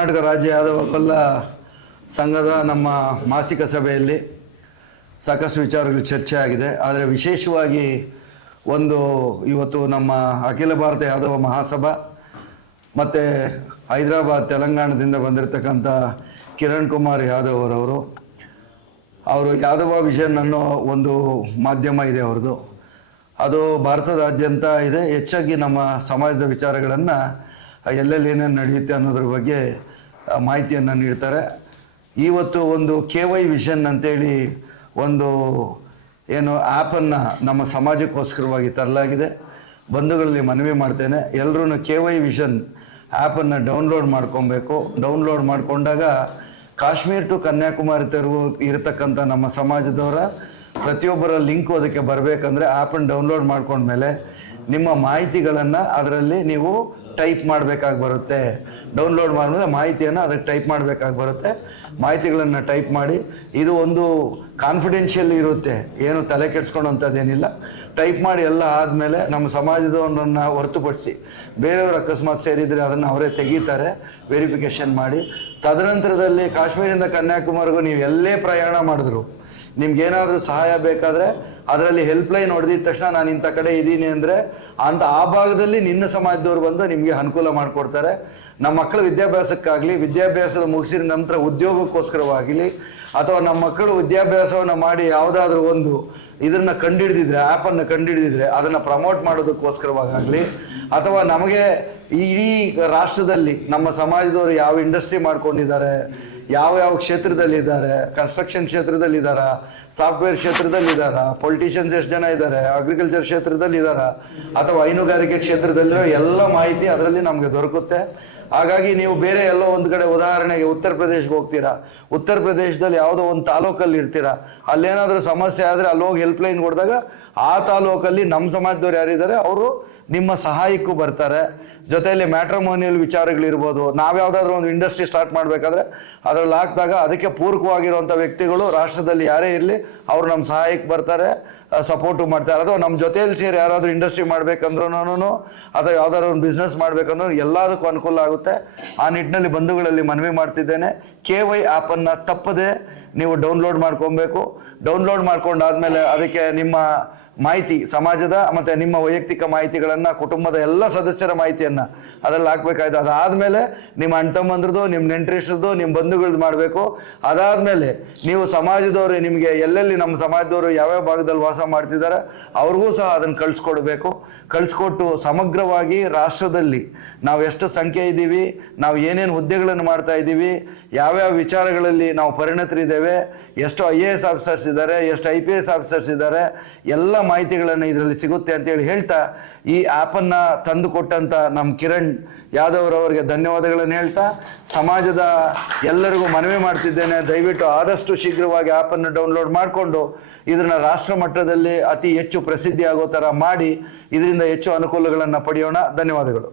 ಕರ್ನಾಟಕ ರಾಜ್ಯ ಯಾದವ ಗೊಲ್ಲ ಸಂಘದ ನಮ್ಮ ಮಾಸಿಕ ಸಭೆಯಲ್ಲಿ ಸಾಕಷ್ಟು ವಿಚಾರಗಳು ಚರ್ಚೆ ಆಗಿದೆ. ಆದರೆ ವಿಶೇಷವಾಗಿ ಇವತ್ತು ನಮ್ಮ ಅಖಿಲ ಭಾರತ ಯಾದವ ಮಹಾಸಭಾ ಮತ್ತು ಹೈದರಾಬಾದ್ ತೆಲಂಗಾಣದಿಂದ ಬಂದಿರತಕ್ಕಂಥ ಕಿರಣ್ ಕುಮಾರ್ ಯಾದವ್ ಅವರು ಯಾದವ ವಿಷನ್ ಅನ್ನೋ ಒಂದು ಮಾಧ್ಯಮ ಇದೆ ಅವ್ರದ್ದು. ಅದು ಭಾರತದಾದ್ಯಂತ ಇದೆ. ಹೆಚ್ಚಾಗಿ ನಮ್ಮ ಸಮಾಜದ ವಿಚಾರಗಳನ್ನು ಎಲ್ಲೆಲ್ಲಿ ಏನೇನು ನಡೆಯುತ್ತೆ ಅನ್ನೋದ್ರ ಬಗ್ಗೆ ಮಾಹಿತಿಯನ್ನು ನೀಡ್ತಾರೆ. ಇವತ್ತು KY ವಿಷನ್ ಅಂತೇಳಿ ಏನು ಆ್ಯಪನ್ನು ನಮ್ಮ ಸಮಾಜಕ್ಕೋಸ್ಕರವಾಗಿ ತರಲಾಗಿದೆ. ಬಂಧುಗಳಲ್ಲಿ ಮನವಿ ಮಾಡ್ತೇನೆ, ಎಲ್ಲರೂ KY ವಿಷನ್ ಆ್ಯಪನ್ನು ಡೌನ್ಲೋಡ್ ಮಾಡ್ಕೊಬೇಕು. ಡೌನ್ಲೋಡ್ ಮಾಡಿಕೊಂಡಾಗ ಕಾಶ್ಮೀರ್ ಟು ಕನ್ಯಾಕುಮಾರಿ ತರವು ಇರತಕ್ಕಂಥ ನಮ್ಮ ಸಮಾಜದವರ ಪ್ರತಿಯೊಬ್ಬರ ಲಿಂಕು ಅದಕ್ಕೆ ಬರಬೇಕಂದ್ರೆ ಆ್ಯಪನ್ನು ಡೌನ್ಲೋಡ್ ಮಾಡ್ಕೊಂಡ್ಮೇಲೆ ನಿಮ್ಮ ಮಾಹಿತಿಗಳನ್ನು ಅದರಲ್ಲಿ ನೀವು ಟೈಪ್ ಮಾಡಬೇಕಾಗಿ ಬರುತ್ತೆ. ಡೌನ್ಲೋಡ್ ಮಾಡಿದ್ರೆ ಮಾಹಿತಿಯನ್ನು ಅದಕ್ಕೆ ಟೈಪ್ ಮಾಡಬೇಕಾಗಿ ಬರುತ್ತೆ. ಮಾಹಿತಿಗಳನ್ನು ಟೈಪ್ ಮಾಡಿ, ಇದು ಕಾನ್ಫಿಡೆನ್ಷಿಯಲ್ ಇರುತ್ತೆ, ಏನು ತಲೆ ಕೆಡಿಸ್ಕೊಳ್ಳೋಂಥದ್ದೇನಿಲ್ಲ. ಟೈಪ್ ಮಾಡಿ ಎಲ್ಲ ಆದಮೇಲೆ ನಮ್ಮ ಸಮಾಜದವರನ್ನು ಹೊರತುಪಡಿಸಿ ಬೇರೆಯವರು ಅಕಸ್ಮಾತ್ ಸೇರಿದರೆ ಅದನ್ನು ಅವರೇ ತೆಗೀತಾರೆ ವೆರಿಫಿಕೇಷನ್ ಮಾಡಿ. ತದನಂತರದಲ್ಲಿ ಕಾಶ್ಮೀರಿಂದ ಕನ್ಯಾಕುಮಾರಿಗೂ ನೀವು ಎಲ್ಲೇ ಪ್ರಯಾಣ ಮಾಡಿದ್ರು ನಿಮ್ಗೇನಾದರೂ ಸಹಾಯ ಬೇಕಾದರೆ ಅದರಲ್ಲಿ ಹೆಲ್ಪ್ಲೈನ್ ಹೊಡೆದಿದ ತಕ್ಷಣ ನಾನು ಇಂಥ ಕಡೆ ಇದ್ದೀನಿ ಅಂದರೆ ಆ ಭಾಗದಲ್ಲಿ ನಿನ್ನ ಸಮಾಜದವ್ರು ಬಂದು ನಿಮಗೆ ಅನುಕೂಲ ಮಾಡಿಕೊಡ್ತಾರೆ. ನಮ್ಮ ಮಕ್ಕಳ ವಿದ್ಯಾಭ್ಯಾಸಕ್ಕಾಗಲಿ, ವಿದ್ಯಾಭ್ಯಾಸದ ಮುಗಿಸಿದ ನಂತರ ಉದ್ಯೋಗಕ್ಕೋಸ್ಕರವಾಗಲಿ, ಅಥವಾ ನಮ್ಮ ಮಕ್ಕಳು ವಿದ್ಯಾಭ್ಯಾಸವನ್ನು ಮಾಡಿ ಯಾವುದಾದ್ರೂ ಇದನ್ನು ಕಂಡುಹಿಡಿದಿದ್ರೆ, ಆ್ಯಪನ್ನು ಕಂಡುಹಿಡಿದಿದ್ರೆ ಅದನ್ನು ಪ್ರಮೋಟ್ ಮಾಡೋದಕ್ಕೋಸ್ಕರವಾಗಲಿ, ಅಥವಾ ನಮಗೆ ಇಡೀ ರಾಷ್ಟ್ರದಲ್ಲಿ ನಮ್ಮ ಸಮಾಜದವರು ಯಾವ ಇಂಡಸ್ಟ್ರಿ ಮಾಡ್ಕೊಂಡಿದ್ದಾರೆ, ಯಾವ ಕ್ಷೇತ್ರದಲ್ಲಿದ್ದಾರೆ, ಕನ್ಸ್ಟ್ರಕ್ಷನ್ ಕ್ಷೇತ್ರದಲ್ಲಿದ್ದಾರಾ, ಸಾಫ್ಟ್ವೇರ್ ಕ್ಷೇತ್ರದಲ್ಲಿದ್ದಾರಾ, ಪೊಲಿಟಿಷಿಯನ್ಸ್ ಎಷ್ಟು ಜನ ಇದ್ದಾರೆ, ಅಗ್ರಿಕಲ್ಚರ್ ಕ್ಷೇತ್ರದಲ್ಲಿದ್ದಾರಾ, ಅಥವಾ ಹೈನುಗಾರಿಕೆ ಕ್ಷೇತ್ರದಲ್ಲಿರೋ ಎಲ್ಲ ಮಾಹಿತಿ ಅದರಲ್ಲಿ ನಮಗೆ ದೊರಕುತ್ತೆ. ಹಾಗಾಗಿ ನೀವು ಬೇರೆ ಎಲ್ಲೋ ಒಂದು ಕಡೆ, ಉದಾಹರಣೆಗೆ ಉತ್ತರ ಪ್ರದೇಶಕ್ಕೆ ಹೋಗ್ತೀರಾ, ಉತ್ತರ ಪ್ರದೇಶದಲ್ಲಿ ಯಾವುದೋ ಒಂದು ತಾಲೂಕಲ್ಲಿ ಇರ್ತೀರಾ, ಅಲ್ಲೇನಾದರೂ ಸಮಸ್ಯೆ ಆದರೆ ಅಲ್ಲಿ ಹೋಗಿ ಹೆಲ್ಪ್ಲೈನ್ ಕೊಡಿದಾಗ ಆ ತಾಲೂಕಲ್ಲಿ ನಮ್ಮ ಸಮಾಜದವ್ರು ಯಾರಿದ್ದಾರೆ ಅವರು ನಿಮ್ಮ ಸಹಾಯಕ್ಕೂ ಬರ್ತಾರೆ. ಜೊತೆಯಲ್ಲಿ ಮ್ಯಾಟ್ರಿಮೋನಿಯಲ್ ವಿಚಾರಗಳಿರ್ಬೋದು, ನಾವು ಯಾವುದಾದ್ರೂ ಒಂದು ಇಂಡಸ್ಟ್ರಿ ಸ್ಟಾರ್ಟ್ ಮಾಡಬೇಕಾದ್ರೆ ಅದರಲ್ಲಿ ಹಾಕಿದಾಗ ಅದಕ್ಕೆ ಪೂರಕವಾಗಿರುವಂಥ ವ್ಯಕ್ತಿಗಳು ರಾಷ್ಟ್ರದಲ್ಲಿ ಯಾರೇ ಇರಲಿ ಅವರು ನಮ್ಮ ಸಹಾಯಕ್ಕೆ ಬರ್ತಾರೆ, ಸಪೋರ್ಟು ಮಾಡ್ತಾರೆ. ಅಥವಾ ನಮ್ಮ ಜೊತೆಯಲ್ಲಿ ಸೇರಿ ಯಾರಾದರೂ ಇಂಡಸ್ಟ್ರಿ ಮಾಡಬೇಕಂದ್ರೂ ಅಥವಾ ಯಾವುದಾದ್ರು ಒಂದು ಬಿಸ್ನೆಸ್ ಮಾಡಬೇಕಂದ್ರೂ ಎಲ್ಲದಕ್ಕೂ ಅನುಕೂಲ ಆಗುತ್ತೆ. ಆ ನಿಟ್ಟಿನಲ್ಲಿ ಬಂಧುಗಳಲ್ಲಿ ಮನವಿ ಮಾಡ್ತಿದ್ದೇನೆ, KY ಆ್ಯಪನ್ನು ತಪ್ಪದೆ ನೀವು ಡೌನ್ಲೋಡ್ ಮಾಡ್ಕೊಬೇಕು. ಡೌನ್ಲೋಡ್ ಮಾಡ್ಕೊಂಡಾದ್ಮೇಲೆ ಅದಕ್ಕೆ ನಿಮ್ಮ ಮಾಹಿತಿ, ಸಮಾಜದ ಮತ್ತು ನಿಮ್ಮ ವೈಯಕ್ತಿಕ ಮಾಹಿತಿಗಳನ್ನು, ಕುಟುಂಬದ ಎಲ್ಲ ಸದಸ್ಯರ ಮಾಹಿತಿಯನ್ನು ಅದರಲ್ಲಿ ಹಾಕಬೇಕಾಯ್ತು. ಅದಾದಮೇಲೆ ನಿಮ್ಮ ಅಣ್ಣ ತಮ್ಮಂದ್ರದ್ದು, ನಿಮ್ಮ ನೆಂಟರಿಷ್ಟ್ರದ್ದು, ನಿಮ್ಮ ಬಂಧುಗಳದ್ದು ಮಾಡಬೇಕು. ಅದಾದಮೇಲೆ ನೀವು ಸಮಾಜದವರು, ನಿಮಗೆ ಎಲ್ಲೆಲ್ಲಿ ನಮ್ಮ ಸಮಾಜದವರು ಯಾವ್ಯಾವ ಭಾಗದಲ್ಲಿ ವಾಸ ಮಾಡ್ತಿದ್ದಾರೆ ಅವ್ರಿಗೂ ಸಹ ಅದನ್ನು ಕಳಿಸ್ಕೊಟ್ಟು ಸಮಗ್ರವಾಗಿ ರಾಷ್ಟ್ರದಲ್ಲಿ ನಾವು ಎಷ್ಟು ಸಂಖ್ಯೆ ಇದ್ದೀವಿ, ನಾವು ಏನೇನು ಹುದ್ದೆಗಳನ್ನು ಮಾಡ್ತಾ ಇದ್ದೀವಿ, ಯಾವ್ಯಾವ ವಿಚಾರಗಳಲ್ಲಿ ನಾವು ಪರಿಣತರಿದ್ದೇವೆ, ಎಷ್ಟು IAS ಆಫೀಸರ್ಸ್ ಇದ್ದಾರೆ, ಎಷ್ಟು IPS ಆಫೀಸರ್ಸ್ ಇದ್ದಾರೆ, ಎಲ್ಲ ಮಾಹಿತಿಗಳನ್ನು ಇದರಲ್ಲಿ ಸಿಗುತ್ತೆ ಅಂತೇಳಿ ಹೇಳ್ತಾ, ಈ ಆ್ಯಪನ್ನು ತಂದು ಕೊಟ್ಟಂಥ ನಮ್ಮ ಕಿರಣ್ ಯಾದವ್ ಅವರಿಗೆ ಧನ್ಯವಾದಗಳನ್ನು ಹೇಳ್ತಾ, ಸಮಾಜದ ಎಲ್ಲರಿಗೂ ಮನವಿ ಮಾಡ್ತಿದ್ದೇನೆ, ದಯವಿಟ್ಟು ಆದಷ್ಟು ಶೀಘ್ರವಾಗಿ ಆ್ಯಪನ್ನು ಡೌನ್ಲೋಡ್ ಮಾಡಿಕೊಂಡು ಇದನ್ನು ರಾಷ್ಟ್ರ ಮಟ್ಟದಲ್ಲಿ ಅತಿ ಹೆಚ್ಚು ಪ್ರಸಿದ್ಧಿ ಆಗೋ ಥರ ಮಾಡಿ ಇದರಿಂದ ಹೆಚ್ಚು ಅನುಕೂಲಗಳನ್ನು ಪಡೆಯೋಣ. ಧನ್ಯವಾದಗಳು.